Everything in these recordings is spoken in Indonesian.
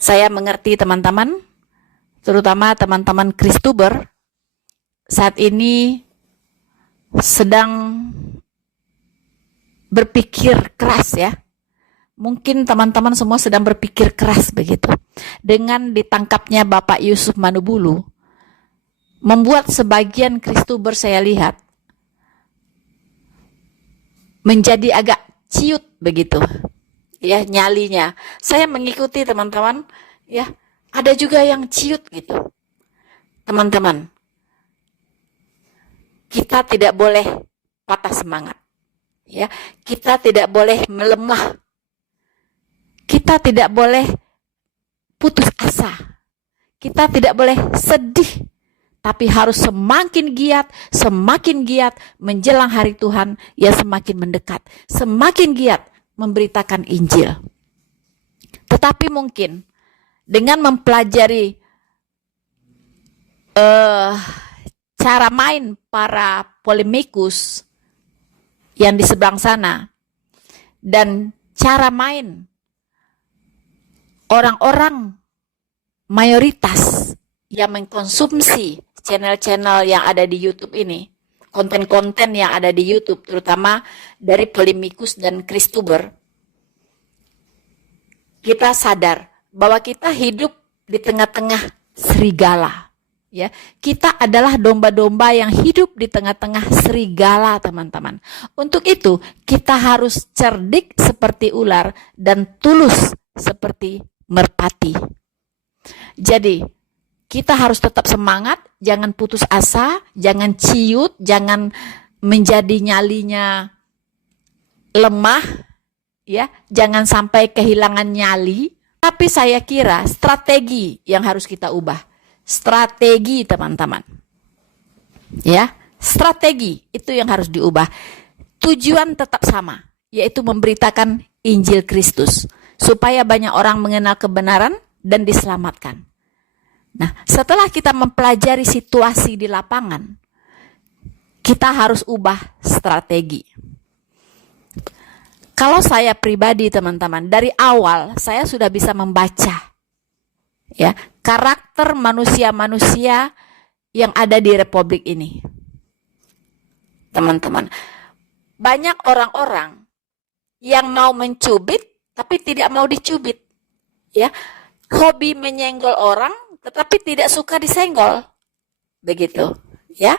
Saya mengerti teman-teman, terutama teman-teman Kristuber saat ini sedang berpikir keras ya. Mungkin teman-teman semua sedang berpikir keras begitu. Dengan ditangkapnya Bapak Yusuf Manubulu, membuat sebagian Kristuber saya lihat menjadi agak ciut begitu. Ya, nyalinya. Saya mengikuti teman-teman, ya, ada juga yang ciut gitu. Teman-teman, kita tidak boleh patah semangat. Ya, kita tidak boleh melemah. Kita tidak boleh putus asa. Kita tidak boleh sedih. Tapi harus semakin giat menjelang hari Tuhan yang semakin mendekat. Semakin giat memberitakan Injil. Tetapi mungkin dengan mempelajari cara main para polemikus yang di seberang sana dan cara main orang-orang mayoritas yang mengkonsumsi channel-channel yang ada di YouTube ini, konten-konten yang ada di YouTube, terutama dari polemikus dan Kristuber, kita sadar bahwa kita hidup di tengah-tengah serigala. Ya, kita adalah domba-domba yang hidup di tengah-tengah serigala, teman-teman. Untuk itu, kita harus cerdik seperti ular dan tulus seperti merpati. Jadi, kita harus tetap semangat, jangan putus asa, jangan ciut, jangan menjadi nyalinya lemah, ya, jangan sampai kehilangan nyali. Tapi saya kira strategi yang harus kita ubah. Strategi, teman-teman. Ya, strategi itu yang harus diubah. Tujuan tetap sama, yaitu memberitakan Injil Kristus supaya banyak orang mengenal kebenaran dan diselamatkan. Nah, setelah kita mempelajari situasi di lapangan, kita harus ubah strategi. Kalau saya pribadi, teman-teman, dari awal saya sudah bisa membaca ya karakter manusia-manusia yang ada di Republik ini. Teman-teman, banyak orang-orang yang mau mencubit tapi tidak mau dicubit. Ya, hobi menyenggol orang tetapi tidak suka disenggol. Begitu, ya.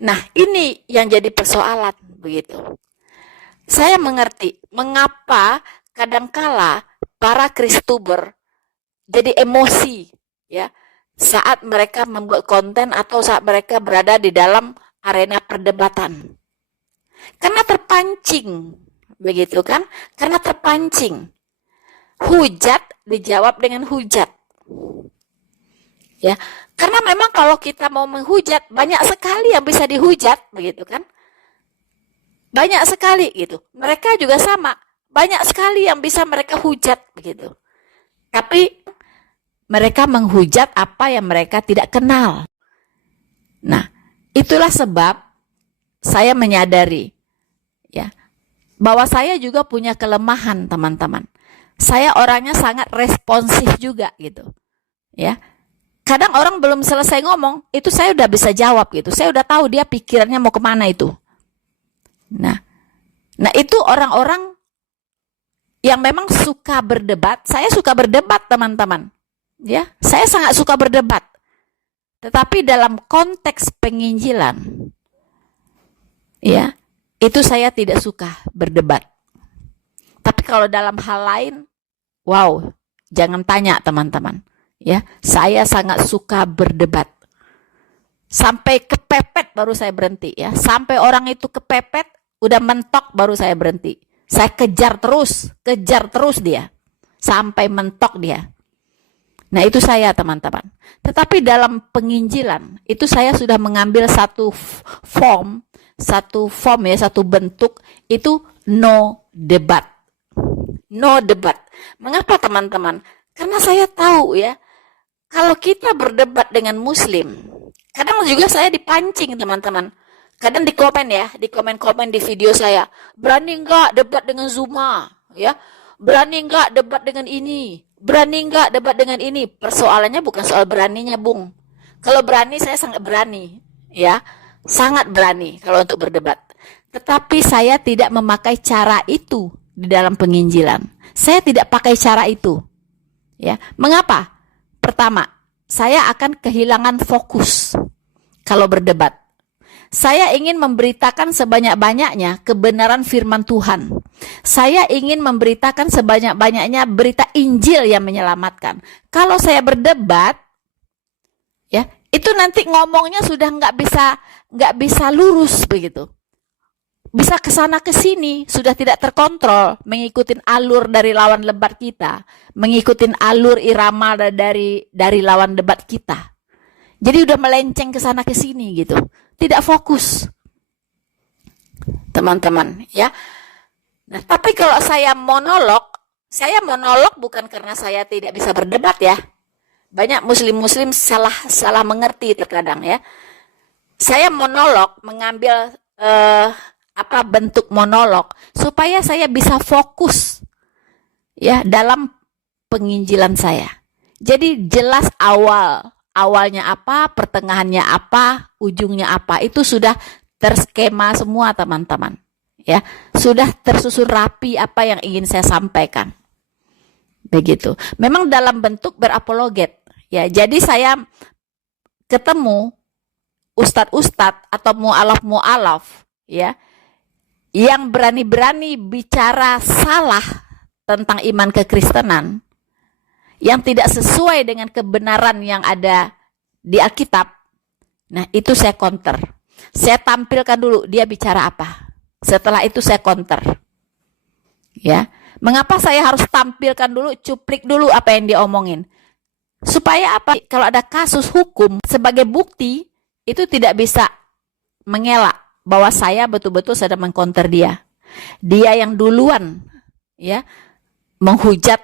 Nah, ini yang jadi persoalan begitu. Saya mengerti mengapa kadangkala para Kristuber jadi emosi ya saat mereka membuat konten atau saat mereka berada di dalam arena perdebatan. Karena terpancing, begitu kan? Karena terpancing. Hujat dijawab dengan hujat. Ya, karena memang kalau kita mau menghujat banyak sekali yang bisa dihujat, begitu kan? Banyak sekali gitu. Mereka juga sama, banyak sekali yang bisa mereka hujat begitu. Tapi mereka menghujat apa yang mereka tidak kenal. Nah, itulah sebab saya menyadari ya bahwa saya juga punya kelemahan, teman-teman. Saya orangnya sangat responsif juga gitu. Ya. Kadang orang belum selesai ngomong, itu saya udah bisa jawab gitu. Saya udah tahu dia pikirannya mau kemana itu. Nah itu orang-orang yang memang suka berdebat. Saya suka berdebat, teman-teman. Ya, saya sangat suka berdebat. Tetapi dalam konteks penginjilan, ya, itu saya tidak suka berdebat. Tapi kalau dalam hal lain, wow, jangan tanya, teman-teman. Ya, saya sangat suka berdebat. Sampai kepepet baru saya berhenti ya. Sampai orang itu kepepet, udah mentok baru saya berhenti. Saya kejar terus dia. Sampai mentok dia. Nah, itu saya, teman-teman. Tetapi dalam penginjilan, itu saya sudah mengambil satu bentuk, itu no debat. No debat. Mengapa, teman-teman? Karena saya tahu ya, kalau kita berdebat dengan Muslim, kadang juga saya dipancing, teman-teman. Kadang di komen di video saya, berani nggak debat dengan Zuma, ya? Berani nggak debat dengan ini? Berani nggak debat dengan ini? Persoalannya bukan soal beraninya, Bung. Kalau berani, saya sangat berani, ya, sangat berani kalau untuk berdebat. Tetapi saya tidak memakai cara itu di dalam penginjilan. Saya tidak pakai cara itu, ya. Mengapa? Pertama, saya akan kehilangan fokus kalau berdebat. Saya ingin memberitakan sebanyak-banyaknya kebenaran firman Tuhan. Saya ingin memberitakan sebanyak-banyaknya berita Injil yang menyelamatkan. Kalau saya berdebat, ya, itu nanti ngomongnya sudah nggak bisa lurus begitu. Bisa kesana kesini, sudah tidak terkontrol, mengikuti alur dari lawan debat kita, mengikuti alur irama dari lawan debat kita. Jadi udah melenceng kesana kesini gitu, tidak fokus, teman-teman, ya. Nah, tapi kalau saya monolog bukan karena saya tidak bisa berdebat, ya. Banyak muslim salah mengerti terkadang, ya. Saya monolog, mengambil bentuk monolog supaya saya bisa fokus, ya, dalam penginjilan saya. Jadi jelas awalnya apa, pertengahannya apa, ujungnya apa, itu sudah terskema semua, teman-teman, ya. Sudah tersusun rapi apa yang ingin saya sampaikan. Begitu. Memang dalam bentuk berapologet, ya. Jadi saya ketemu ustadz-ustadz atau mu'alaf, ya, yang berani-berani bicara salah tentang iman kekristenan, yang tidak sesuai dengan kebenaran yang ada di Alkitab. Nah, itu saya counter. Saya tampilkan dulu dia bicara apa. Setelah itu saya counter. Ya. Mengapa saya harus tampilkan dulu, cuplik dulu apa yang dia omongin? Supaya apa? Kalau ada kasus hukum sebagai bukti, itu tidak bisa mengelak bahwa saya betul-betul sedang mengcounter dia. Dia yang duluan, ya, menghujat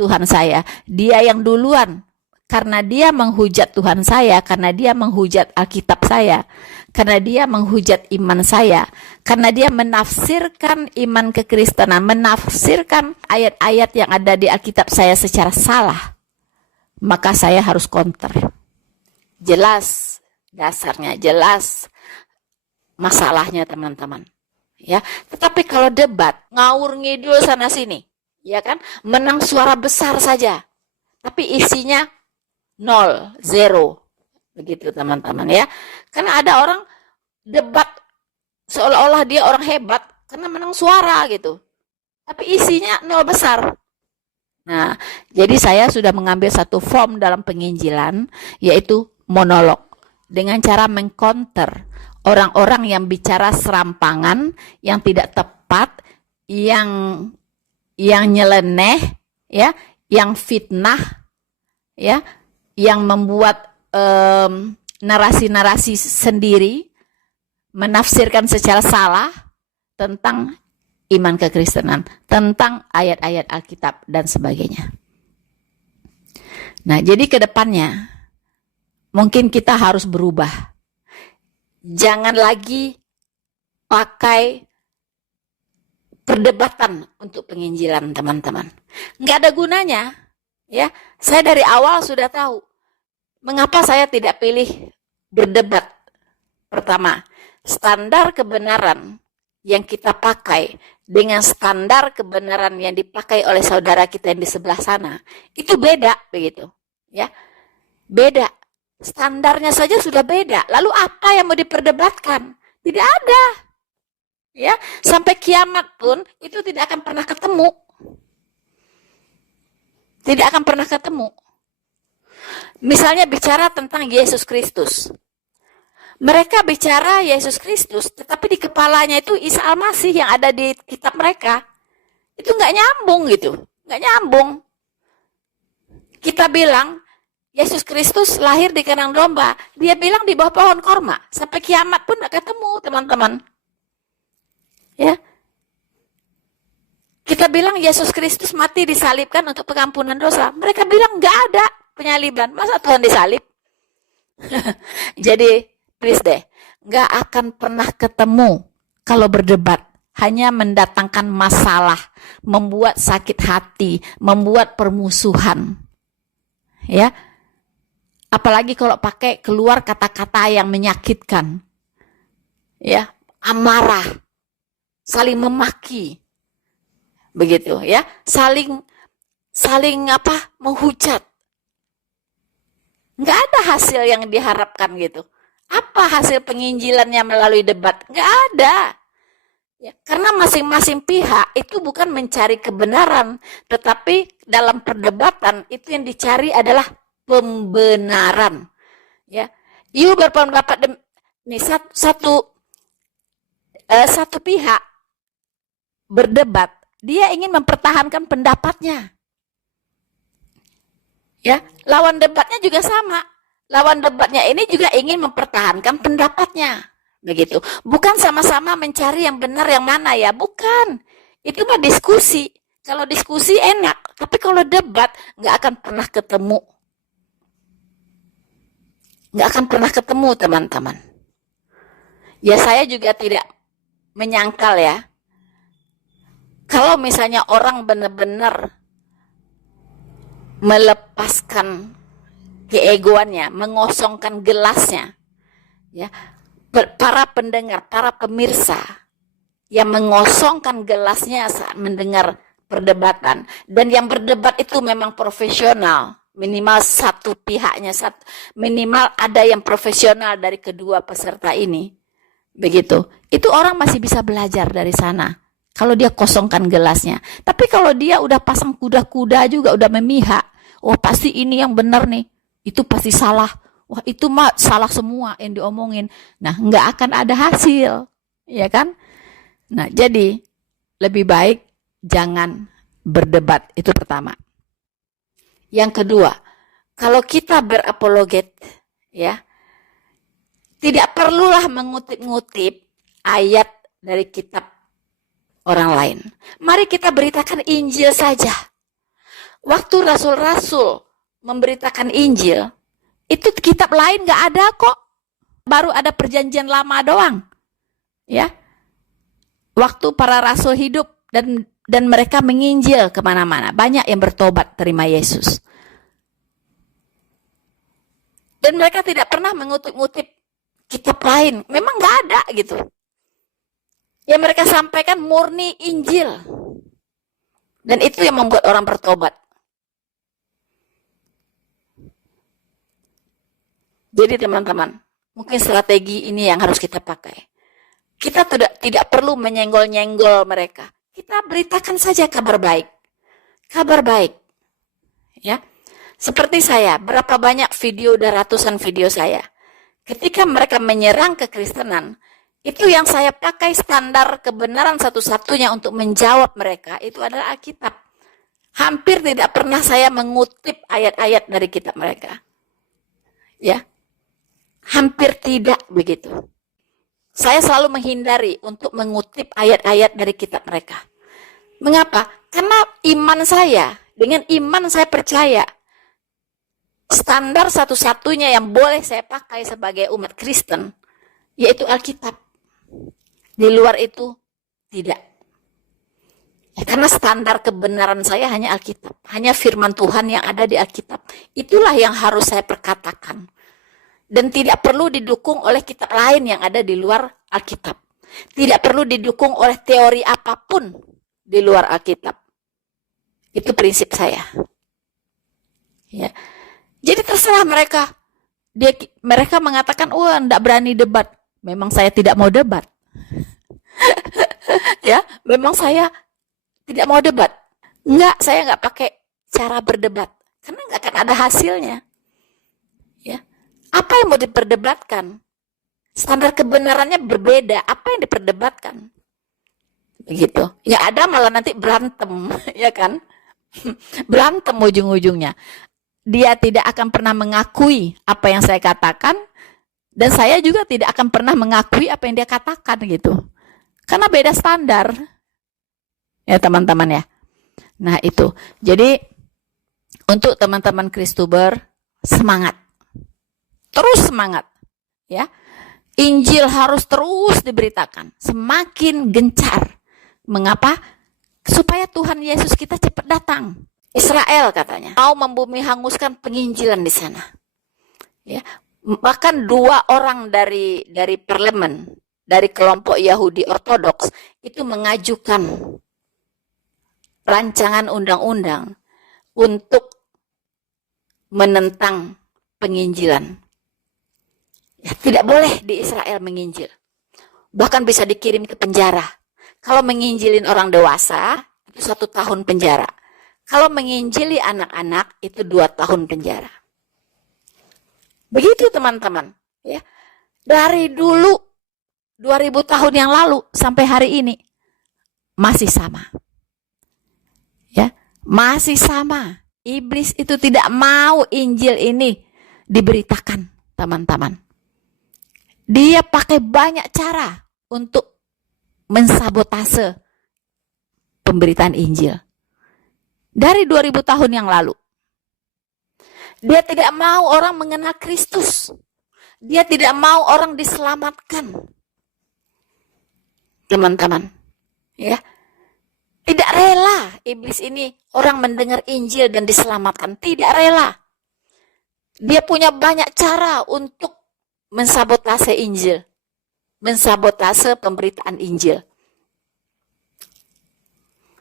Tuhan saya. Dia yang duluan, karena dia menghujat Tuhan saya, karena dia menghujat Alkitab saya, karena dia menghujat iman saya, karena dia menafsirkan iman kekristenan, menafsirkan ayat-ayat yang ada di Alkitab saya secara salah. Maka saya harus counter. Jelas dasarnya, jelas masalahnya, teman-teman, ya. Tetapi kalau debat ngawur ngidul sana sini, ya kan, menang suara besar saja, tapi isinya 0, 0, begitu, teman-teman, ya. Karena ada orang debat seolah-olah dia orang hebat karena menang suara gitu, tapi isinya 0 besar. Nah, jadi saya sudah mengambil satu form dalam penginjilan, yaitu monolog, dengan cara mengcounter orang-orang yang bicara serampangan, yang tidak tepat, yang nyeleneh, ya, yang fitnah, ya, yang membuat narasi-narasi sendiri, menafsirkan secara salah tentang iman kekristenan, tentang ayat-ayat Alkitab dan sebagainya. Nah, jadi ke depannya mungkin kita harus berubah. Jangan lagi pakai perdebatan untuk penginjilan, teman-teman. Nggak ada gunanya, ya. Saya dari awal sudah tahu mengapa saya tidak pilih berdebat. Pertama, standar kebenaran yang kita pakai dengan standar kebenaran yang dipakai oleh saudara kita yang di sebelah sana, itu beda, begitu, ya. Beda. Standarnya saja sudah beda. Lalu apa yang mau diperdebatkan? Tidak ada. Ya, sampai kiamat pun itu tidak akan pernah ketemu. Tidak akan pernah ketemu. Misalnya bicara tentang Yesus Kristus. Mereka bicara Yesus Kristus, tetapi di kepalanya itu Isa Al-Masih yang ada di kitab mereka. Itu nggak nyambung gitu, nggak nyambung. Kita bilang Yesus Kristus lahir di kandang domba, dia bilang di bawah pohon korma. Sampai kiamat pun nggak ketemu, teman-teman. Ya, kita bilang Yesus Kristus mati disalibkan untuk pengampunan dosa. Mereka bilang nggak ada penyaliban, masa Tuhan disalib? Jadi please deh, nggak akan pernah ketemu kalau berdebat, hanya mendatangkan masalah, membuat sakit hati, membuat permusuhan. Ya. Apalagi kalau pakai keluar kata-kata yang menyakitkan. Ya, amarah, saling memaki. Begitu ya, saling menghujat. Nggak ada hasil yang diharapkan gitu. Apa hasil penginjilannya melalui debat? Nggak ada. Ya, karena masing-masing pihak itu bukan mencari kebenaran, tetapi dalam perdebatan itu yang dicari adalah pembenaran. Ya, you berpendapat nih satu pihak berdebat, dia ingin mempertahankan pendapatnya. Ya, lawan debatnya juga sama. Lawan debatnya ini juga ingin mempertahankan pendapatnya. Begitu. Bukan sama-sama mencari yang benar yang mana ya, bukan. Itu mah diskusi. Kalau diskusi enak, tapi kalau debat nggak akan pernah ketemu. Nggak akan pernah ketemu, teman-teman. Ya, saya juga tidak menyangkal ya. Kalau misalnya orang benar-benar melepaskan keegoannya, mengosongkan gelasnya, ya, para pendengar, para pemirsa yang mengosongkan gelasnya saat mendengar perdebatan, dan yang berdebat itu memang profesional, minimal satu pihaknya, minimal ada yang profesional dari kedua peserta ini, begitu. Itu orang masih bisa belajar dari sana. Kalau dia kosongkan gelasnya. Tapi kalau dia udah pasang kuda-kuda juga, udah memihak, wah pasti ini yang benar nih, itu pasti salah, wah itu mah salah semua yang diomongin. Nah, nggak akan ada hasil, ya kan? Nah, jadi lebih baik jangan berdebat, itu pertama. Yang kedua, kalau kita berapologet, ya, tidak perlulah mengutip-ngutip ayat dari kitab orang lain. Mari kita beritakan Injil saja. Waktu rasul-rasul memberitakan Injil, itu kitab lain gak ada kok. Baru ada perjanjian lama doang. Ya. Waktu para rasul hidup dan mereka menginjil kemana-mana. Banyak yang bertobat terima Yesus. Dan mereka tidak pernah mengutip-ngutip kitab lain. Memang gak ada gitu. Yang mereka sampaikan murni Injil. Dan itu yang membuat orang bertobat. Jadi teman-teman, mungkin strategi ini yang harus kita pakai. Kita tidak perlu menyenggol-nyenggol mereka. Kita beritakan saja kabar baik. Kabar baik. Ya. Seperti saya, berapa banyak video, udah ratusan video saya. Ketika mereka menyerang kekristenan, itu yang saya pakai standar kebenaran satu-satunya untuk menjawab mereka, itu adalah Alkitab. Hampir tidak pernah saya mengutip ayat-ayat dari kitab mereka. Ya. Hampir tidak begitu. Saya selalu menghindari untuk mengutip ayat-ayat dari kitab mereka. Mengapa? Karena iman saya, dengan iman saya percaya, standar satu-satunya yang boleh saya pakai sebagai umat Kristen, yaitu Alkitab. Di luar itu, tidak. Ya, karena standar kebenaran saya hanya Alkitab. Hanya firman Tuhan yang ada di Alkitab. Itulah yang harus saya perkatakan. Dan tidak perlu didukung oleh kitab lain yang ada di luar Alkitab. Tidak perlu didukung oleh teori apapun di luar Alkitab. Itu prinsip saya. Ya. Jadi terserah mereka. Mereka mengatakan, wah enggak berani debat. Memang saya tidak mau debat. Ya, memang saya tidak mau debat. Enggak, saya enggak pakai cara berdebat. Karena enggak akan ada hasilnya. Ya. Apa yang mau diperdebatkan? Standar kebenarannya berbeda. Apa yang diperdebatkan? Begitu. Ya ada malah nanti berantem, ya kan? Berantem ujung-ujungnya. Dia tidak akan pernah mengakui apa yang saya katakan, dan saya juga tidak akan pernah mengakui apa yang dia katakan gitu. Karena beda standar. Ya teman-teman ya. Nah itu. Jadi untuk teman-teman Kristuber, semangat. Terus semangat. Ya. Injil harus terus diberitakan. Semakin gencar. Mengapa? supaya Tuhan Yesus kita cepat datang. Israel katanya mau membumi hanguskan penginjilan di sana. Ya, bahkan 2 orang dari parlemen, dari kelompok Yahudi Ortodoks itu mengajukan rancangan undang-undang untuk menentang penginjilan. Ya, tidak boleh di Israel menginjil. Bahkan bisa dikirim ke penjara. Kalau menginjilin orang dewasa, itu 1 tahun penjara. Kalau menginjili anak-anak, itu 2 tahun penjara. Begitu teman-teman. Ya. Dari dulu, 2000 tahun yang lalu, sampai hari ini, masih sama. Ya, masih sama. Iblis itu tidak mau Injil ini diberitakan, teman-teman. Dia pakai banyak cara untuk mensabotase pemberitaan Injil. Dari 2000 tahun yang lalu. Dia tidak mau orang mengenal Kristus. Dia tidak mau orang diselamatkan. Teman-teman, ya. Tidak rela iblis ini orang mendengar Injil dan diselamatkan. Tidak rela. Dia punya banyak cara untuk mensabotase Injil, mensabotase pemberitaan Injil.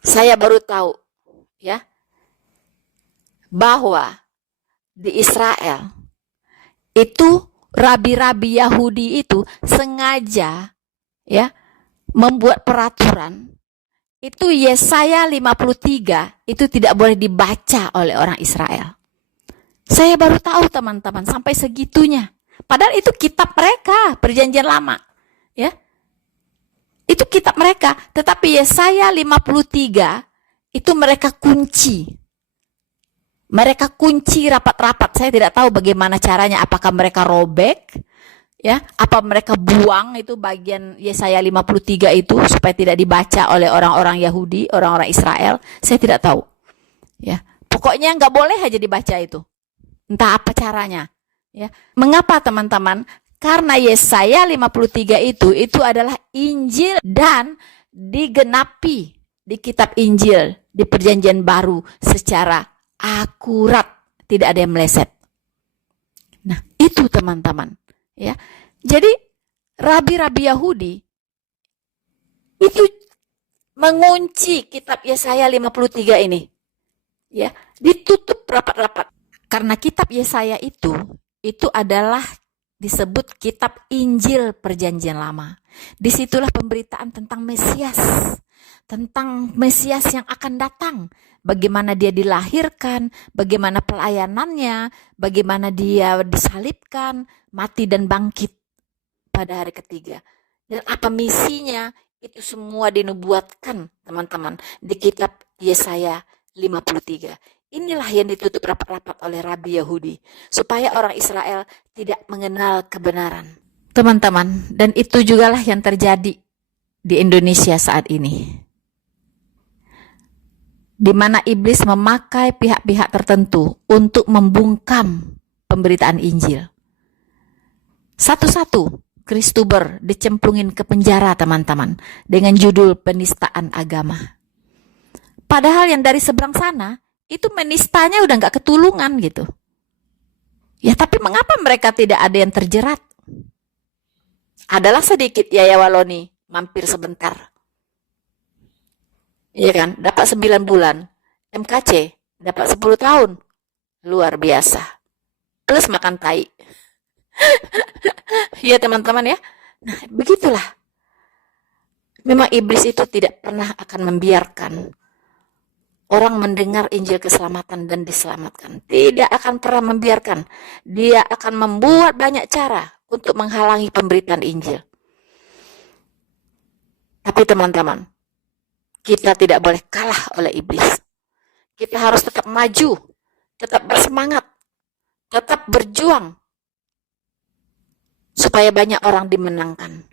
Saya baru tahu, ya, bahwa di Israel itu rabi-rabi Yahudi itu sengaja, ya, membuat peraturan itu Yesaya 53 itu tidak boleh dibaca oleh orang Israel. Saya baru tahu teman-teman sampai segitunya. Padahal itu kitab mereka, Perjanjian Lama. Ya. Itu kitab mereka. Tetapi Yesaya 53 itu mereka kunci. Mereka kunci rapat-rapat. Saya tidak tahu bagaimana caranya. Apakah mereka robek? Ya, apa mereka buang itu bagian Yesaya 53 itu supaya tidak dibaca oleh orang-orang Yahudi, orang-orang Israel? Saya tidak tahu. Ya. Pokoknya nggak boleh aja dibaca itu. Entah apa caranya. Ya. Mengapa teman-teman? Karena Yesaya 53 itu adalah Injil dan digenapi di kitab Injil di Perjanjian Baru secara akurat, tidak ada yang meleset. Nah, itu teman-teman, ya. Jadi rabi-rabi Yahudi itu mengunci kitab Yesaya 53 ini. Ya, ditutup rapat-rapat. Karena kitab Yesaya itu adalah disebut kitab Injil Perjanjian Lama. Disitulah pemberitaan tentang Mesias yang akan datang. Bagaimana dia dilahirkan, bagaimana pelayanannya, bagaimana dia disalibkan, mati dan bangkit pada hari ketiga. Dan apa misinya, itu semua dinubuatkan teman-teman di kitab Yesaya 53. Inilah yang ditutup rapat-rapat oleh rabi Yahudi, supaya orang Israel tidak mengenal kebenaran. Teman-teman, dan itu jugalah yang terjadi di Indonesia saat ini. Di mana iblis memakai pihak-pihak tertentu untuk membungkam pemberitaan Injil. Satu-satu Kristuber dicemplungin ke penjara teman-teman dengan judul penistaan agama. Padahal yang dari seberang sana itu menistanya udah gak ketulungan gitu. Ya tapi mengapa mereka tidak ada yang terjerat? Adalah sedikit Yaya Waloni mampir sebentar. Iya kan, dapat 9 bulan. MKC dapat 10 tahun. Luar biasa. Plus makan tai. Ya teman-teman ya. Nah, begitulah. Memang iblis itu tidak pernah akan membiarkan orang mendengar Injil keselamatan dan diselamatkan. Tidak akan pernah membiarkan. Dia akan membuat banyak cara untuk menghalangi pemberitaan Injil. Tapi teman-teman, kita tidak boleh kalah oleh iblis. Kita harus tetap maju, tetap bersemangat, tetap berjuang, supaya banyak orang dimenangkan.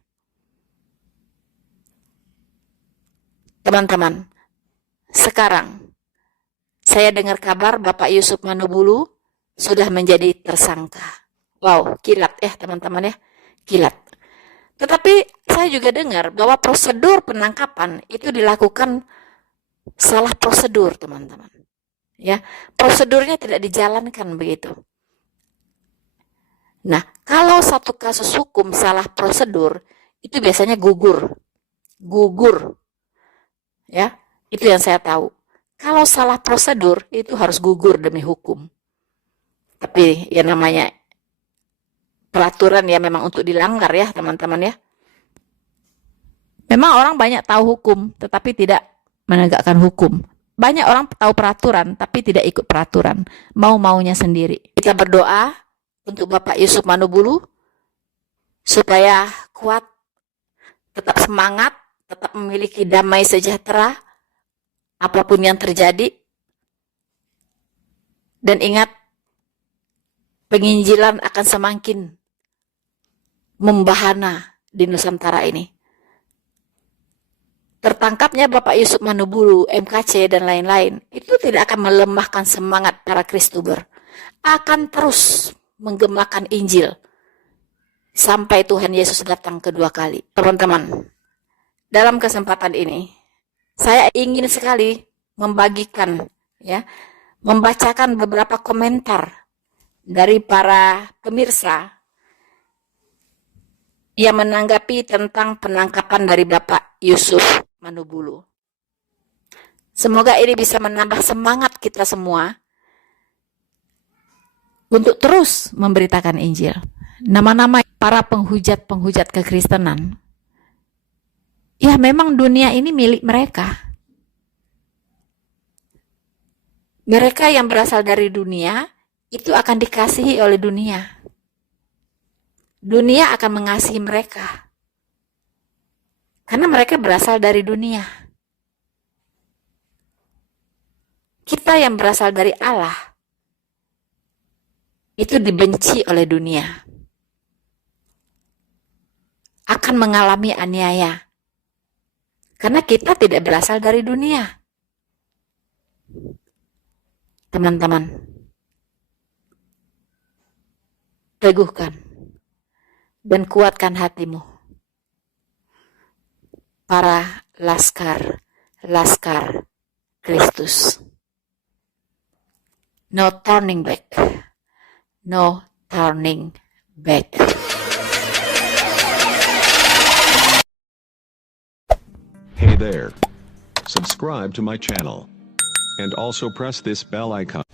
Teman-teman, sekarang saya dengar kabar Bapak Yusuf Manubulu sudah menjadi tersangka. Wow, kilat ya teman-teman ya, kilat. Tetapi saya juga dengar bahwa prosedur penangkapan itu dilakukan salah prosedur, teman-teman. Ya, prosedurnya tidak dijalankan begitu. Nah, kalau satu kasus hukum salah prosedur, itu biasanya gugur. Gugur. Ya, itu yang saya tahu. Kalau salah prosedur, itu harus gugur demi hukum. Tapi ya namanya peraturan ya memang untuk dilanggar ya, teman-teman ya. Memang orang banyak tahu hukum, tetapi tidak menegakkan hukum. Banyak orang tahu peraturan, tapi tidak ikut peraturan. Mau-maunya sendiri. Kita berdoa untuk Bapak Yusuf Manubulu, supaya kuat, tetap semangat, tetap memiliki damai sejahtera, apapun yang terjadi. Dan ingat, penginjilan akan semakin membahana di Nusantara ini. Tertangkapnya Bapak Yusuf Manubulu, MKC, dan lain-lain, itu tidak akan melemahkan semangat para Kristuber. Akan terus menggemakan Injil sampai Tuhan Yesus datang kedua kali. Teman-teman, dalam kesempatan ini, saya ingin sekali membagikan, ya, membacakan beberapa komentar dari para pemirsa yang menanggapi tentang penangkapan dari Bapak Yusuf Manubulu. Semoga ini bisa menambah semangat kita semua untuk terus memberitakan Injil. Nama-nama para penghujat-penghujat kekristenan, ya memang dunia ini milik mereka. Mereka yang berasal dari dunia, itu akan dikasihi oleh dunia. Dunia akan mengasihi mereka. Karena mereka berasal dari dunia. Kita yang berasal dari Allah, itu dibenci oleh dunia. Akan mengalami aniaya. Karena kita tidak berasal dari dunia. Teman-teman, teguhkan dan kuatkan hatimu. Para laskar Kristus. No turning back. No turning back. Hey there. Subscribe to my channel. And also press this bell icon.